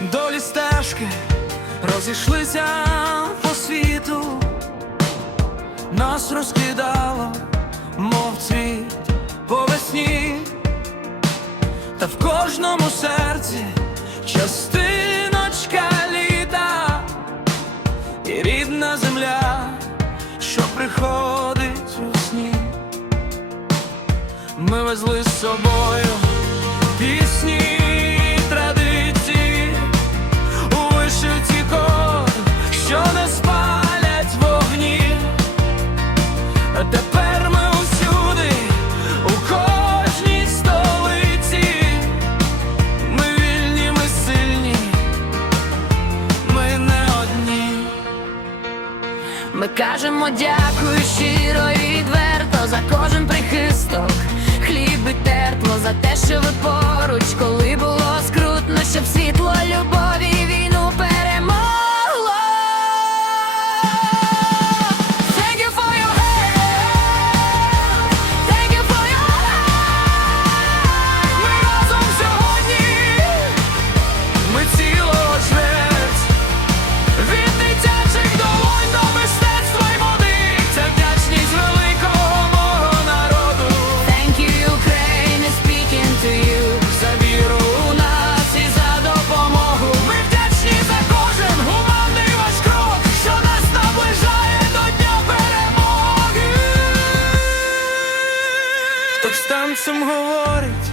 долі стежки розійшлися по світу, нас розкидало, мов цвіт по весні, та в кожному серці частиночка літа. І рідна земля, що приходить у сні. Ми везли з собою Ми кажемо дякую щиро і відверто за кожен прихисток, хліб і терпло за те, що ви поруч, коли було танцем говорить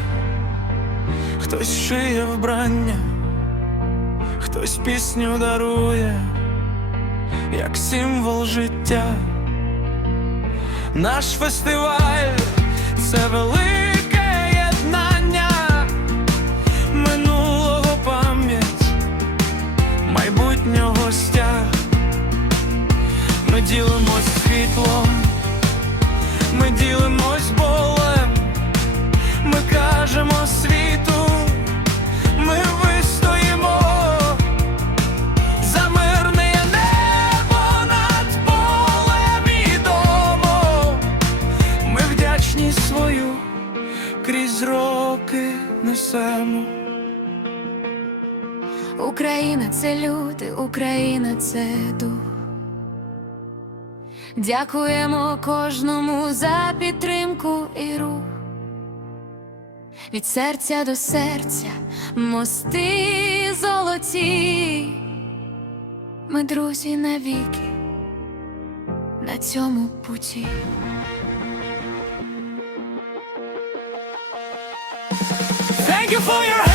Хтось шиє вбрання, хтось пісню дарує, як символ життя. Наш фестиваль це велике єднання, минулого пам'ять, майбутнього стяг. Ми ділимось світлом, ми ділимось роки несемо. Україна це люди, Україна це дух. Дякуємо кожному за підтримку і рух. Від серця до серця мости золоті. Ми друзі навіки на цьому путі. Thank you for your